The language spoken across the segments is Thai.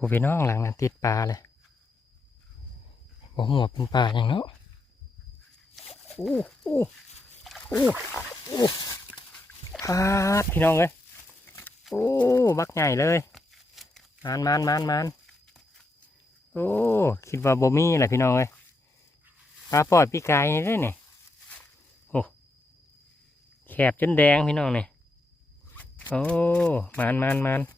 ผู้พี่น้องหลังนั้นติดปลาเลยบ่หัวเป็นปลาอย่างเนาะโอ้โอ้โอ้โอ้พาดพี่น้องเลยโอ้บักใหญ่เลยมานมานมานมานโอ้คิดว่าบ่มีแหละพี่น้องเลยปลาปอดพี่กายนี่ได้เนี่ยโอ้แคบจนแดงพี่น้องเนี่ยโอ้มานมานมานเสร็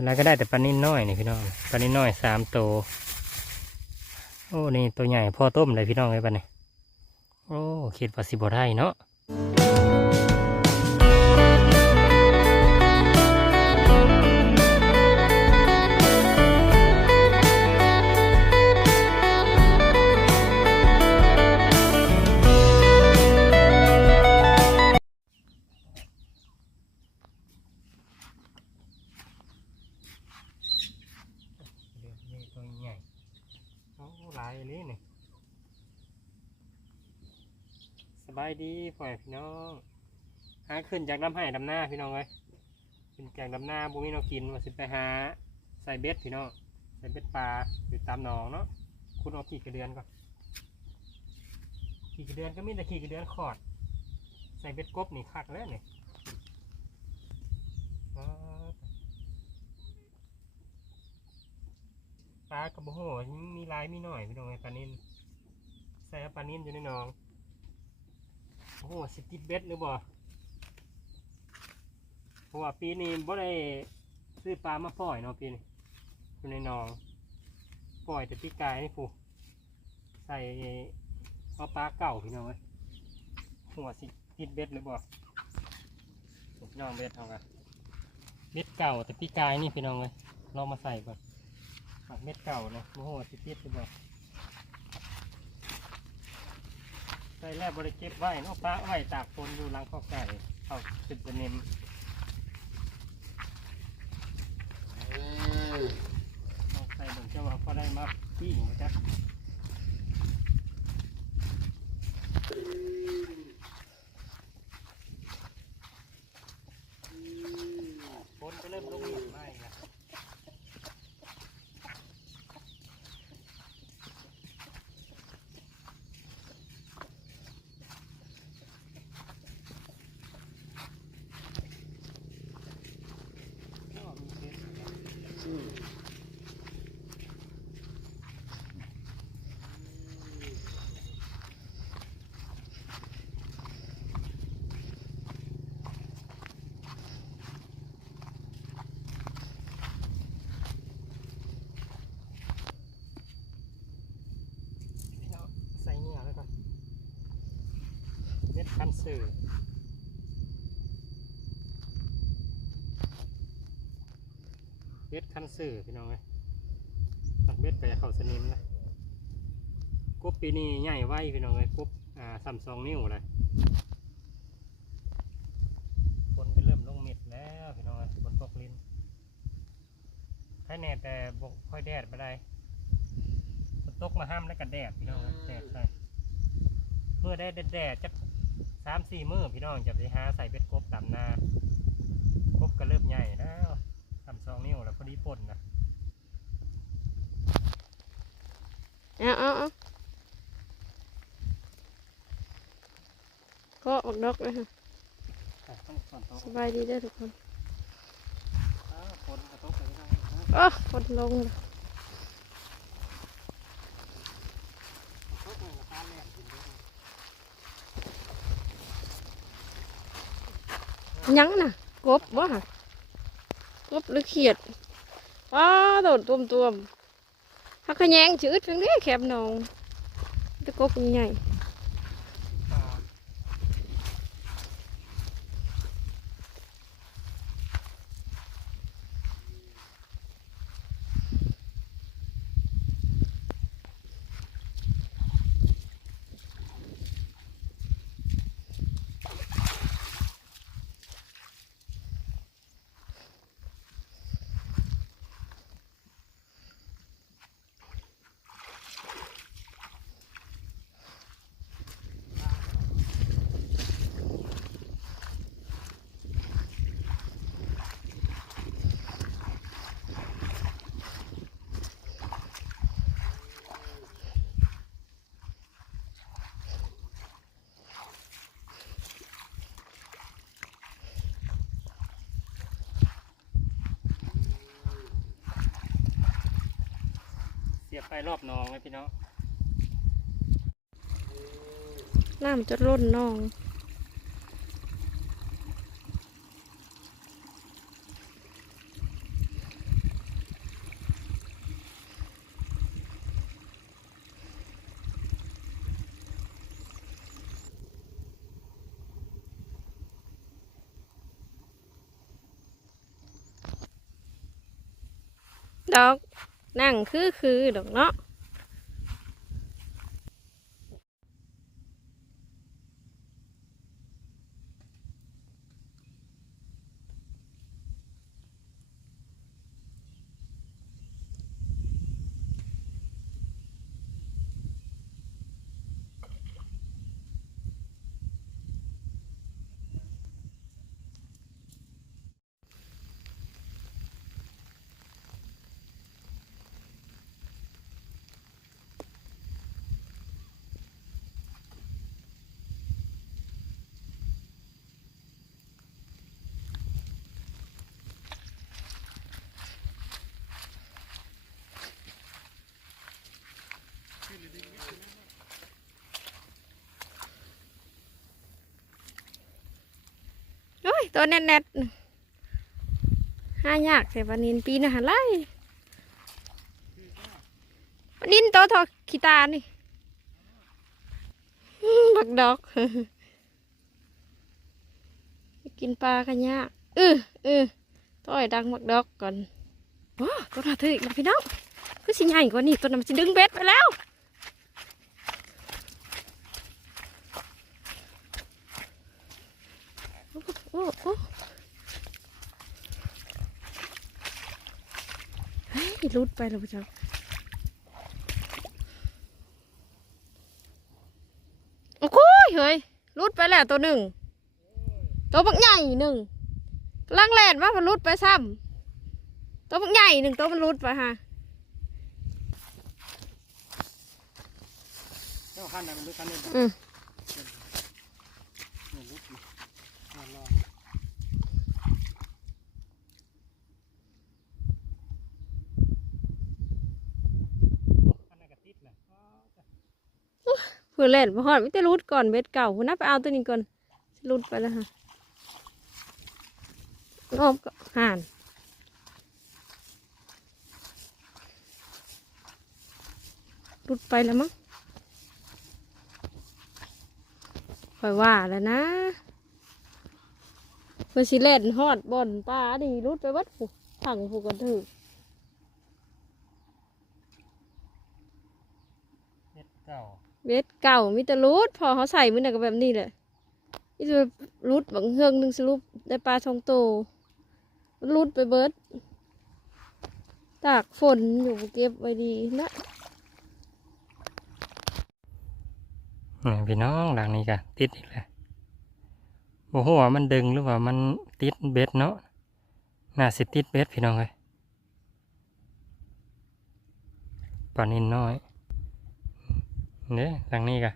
จแล้วก็ได้แต่ปลานิ่นน้อยนี่พี่น้องปลานิ่นน้อยสามตัวโอ้นี่ตัวใหญ่พอต้มเลยพี่น้องไอ้ปะเนี่ยโอ้คิดว่าสิบได้เนาะ บายดีพ่อแม่พี่น้องหาขึ้นจากน้ำให้ดำหน้าพี่น้องเลยขึ้นจากดำหน้าบุมีเรากินว่าสิไปหาใส่เบ็ดพี่น้องใส่เบ็ดปลาอยู่ตามหนองเนาะคุณเอาขี่กระเดือนก่อนขี่กระเดือนก็มีแต่ขี่กระเดือนขอด ใส่เบ็ดกบนี่คักแล้วนี่ปลากระโบโหมีลายมีหน่อยพี่น้องไอ้ปลานินใส่ปลานินอยู่ในหนอง โอ้โหสิติดเบ็ดหรือบ่เพราะว่าปีนี้บ่ได้ซื้อปลามาปล่อยเนาะปีนี้อยู่ในหนอง ปล่อยแต่ปีกายนี่ผูใส่เอาปลาเก่าพี่น้องเอ้ยหัวสิติดเบ็ดหรือบ่พี่น้องเบ็ดเอากันเบ็ดเก่าแต่ปีกายนี่พี่น้องเลยลองมาใส่ก่อนเม็ดเก่านะโอ้โหติดติดจะบอก ใส่แรกบริเก็บไว้เนาะปลาไว้ตากฝนอยู่หลังข้อไก่เขาเป็นจะเนมเอาใส่เบิ่งเจ้าว่าพอได้มาพี่นะจ๊ะฝนก็เริ่มลงหนักมากอีกแล้ว ก็มีเพชรพี่น้องใส่เนี่ยแล้วก่อน เม็ดคันสื่อเบ็ดคันสื่อพี่น้องเลยตักเบ็ดไปเข้าสนิมนะกบปีนี้ใหญ่ไว้พี่น้องเลยกบอ่าสามสองนิ้วเลยฝนก็เริ่มลงเม็ดแล้วพี่น้องเลยฝนตกลิ้นใครแน่แต่บกค่อยแดดไปได้ฝนตกมาห้ามแล้วกันแดดพี่น้องแดดใส่เมื่อได้แดดจะ สามสี่มื้อพี่น้องจะไปหาใส่เบ็ดกบตามนากบก็เริ่มใหญ่แล้วทำสองนิ้วแล้วพอดีป่นนะเอาเอาเอาก็ออกดอกเลยค่ะอะต้องสอนโต๊ะสบายดีเด้อทุกคนอ้าวฝนกระทบไปไม่ได้นะอ๋อฝนลงแล้ว กระทบเลยกับปลาแหลมกินด้วย ยังน่ะ กบวะค่ะกบหรือเขียดว้าโดดตุ่มตุ่มๆฮักขะแยงจืดทั้งนี้แคบหนองตะกบใหญ่ สียบไปรอบหนองเลยพี่น้องน้ำจะล้นน้อง ดอก นั่งคือคือดอกเนาะ ตัวแน่นๆห้ายากใส่ปลานินปีนะฮะไล่ปลานินตัวทอขีตานี่บักดอก กินปลากันยากเออเออต้อยดังบักดอกก่อนว้าตัวน่าถืออีกแล้วพี่น้องคือสิใหญ่กว่านี่ตัวนั้นมันสิดึงเบ็ดไปแล้ว โอ้โอ้เฮ้ยรุดไปแล้วพ่อเจ้าโอ้โหเฮ้ยรุดไปแล้วตัวหนึ่ง ตัวบักใหญ่หนึ่งกำลังแล่นมามันรุดไปซ้ำตัวบักใหญ่หนึ่งตัวมันรุดไปฮะเจ้าขั้นไหนมันรู้ขั้นนี้อืมเนี่ยลุกอยู่น เพื่อเล่นมาหอดไม่ได้รุดก่อนเบ็ดเก่าคุณน่าไปเอาตัวนี้ก่อนรุดไปแล้วฮะรอบก็ห่านรุดไปแล้วมั้งค่อยว่าแล้วนะ เพื่อสิเล่นฮอดบอนปลาดิรุดไปวัดผูถังผูกันถือเม็ดเก่าเบ็ดเก่ามีแต่รูดพอเขาใส่มือหนักแบบนี้แหละนี่จะรูดบางเฮืองหนึ่งสรุปได้ปลาทองโตมันรูดไปเบิดตากฝนอยู่เก็บไว้ดีนะนี่พี่น้องหลังนี้ก็ติดอีกแล้ว โอ้โหมันดึงหรือว่ามันติดเบ็ดเนาะน่าสิติดเบ็ดพี่น้องเลยปลานินน้อยเนี่ยทางนี้กะ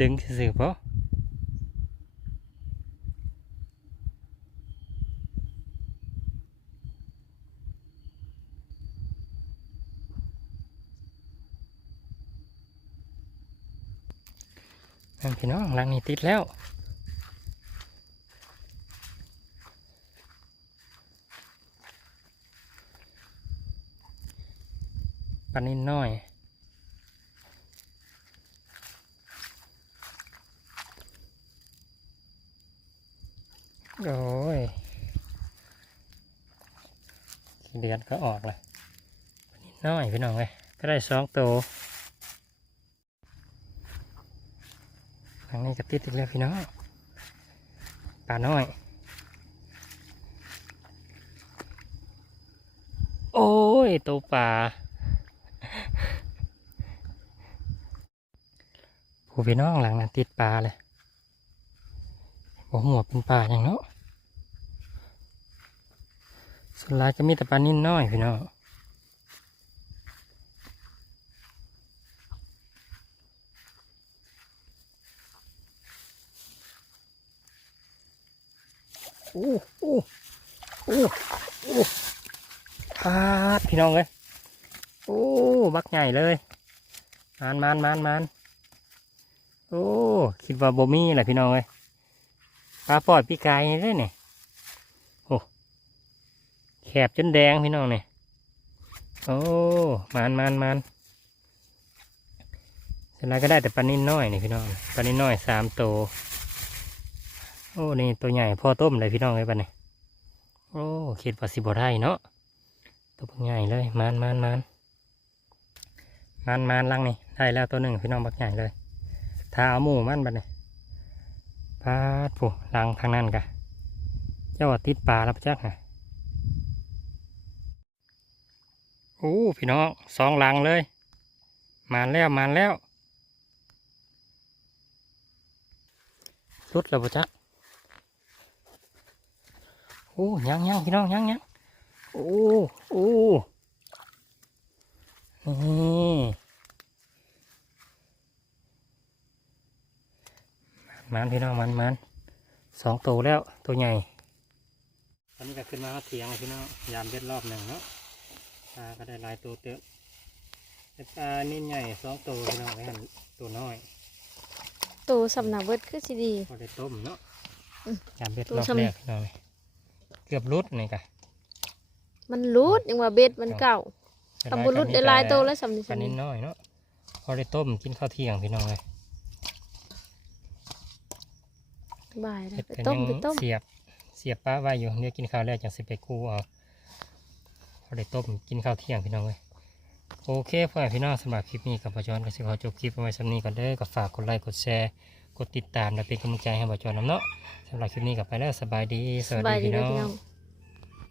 ดึงสื่อๆปะ นั่นพี่น้องหลังนี้ติดแล้วปานินน้อยโอ้ยดีเดือนก็ออกเลยปานินน้อยพี่น้องเลยก็ได้สองตัวางนี้ก็ติดอีกแล้วพี่น้องปลาน้อย โอ้ยตัวปลาผู้พี่น้องหลังนั้นติดปลาเลยบ่หัวเป็นปลาอย่างเนาะส่วนหลายก็มีแต่ปลานิ่นน้อยพี่น้อง โอ้โอ้โอ้โอ้พาดพี่น้องเลยโอ้บักใหญ่เลยมานมานมานมานโอ้คิดว่าบ่มีแหละพี่น้องเลยปลาปล่อยพี่กายนี่เลยเนี่ยโอ้แคบจนแดงพี่น้องเนี่ยโอ้มานมานมานเสร็จแล้วก็ได้แต่ปลานิ่นน้อยนี่พี่น้องปลานิ่นน้อยสามตัว โอ้นี่ตัวใหญ่พ่อต้มเลยพี่น้องเลยปะเนี่ยโอ้คิดว่าสิบ่ได้เนาะตัวบักใหญ่เลยมานมานมานมานมานลังนี่ได้แล้วตัวหนึ่งพี่น้องบักใหญ่เลยถ้าเอาหมูมันบัดนี่ปาดผู้ลังทางนั้นกะเจ้าติดปลาแล้วจักฮะโอ้พี่น้องสองลังเลย มานแล้วมานแล้วรุดแล้วปะจัก อ้ยังยังพี่น้องยังยังโอ้โอ้นี่มันพี่น้องมันมันสองตัวแล้วตัวใหญ่ตอนนี้ก็ขึ้นมาเถียงพี่น้องยามเบ็ดรอบหนึ่งเนาะปลาก็ได้หลายตัวเติบแต่ปลานิ่ใหญ่สองตัวพี่น้องไว้หันตัวน้อยตัวสำนักเบิดคือสิดีพอได้ต้มเนาะอืมยามเบ็ดตัวรอบซ้ำแรกพี่น้องนี่เกือบรุดนี่กะมันรูดยังว่าเบ็ดมันเก่าทำบุรุษได้หลายตัวแล้วสำนีปลาสำนีนิดน้อยเนาะพอได้ต้มกินข้าวเที่ยงพี่น้องเลยบายเลยเห็ดไปกันต้มยังไปต้ม เสียบเสียบปลาไว้อยู่เดี๋ยวกินข้าวแล้วจังสิไปกู้เอาพอได้ต้มกินข้าวเที่ยงพี่น้องเลยโอเคพ่อแม่พี่น้องสำหรับคลิปนี้กับปจอนก็สิขอจบคลิปเอาไว้สำนี้ก่อนเด้อก็ฝากกดไลค์กดแชร์ กดติดตามและเป็นกำลังใจให้บอจอนน้ำเนาะสำหรับคลิปนี้กับไปแล้วสบายดี สวัสบาดียดีพี่เน้อง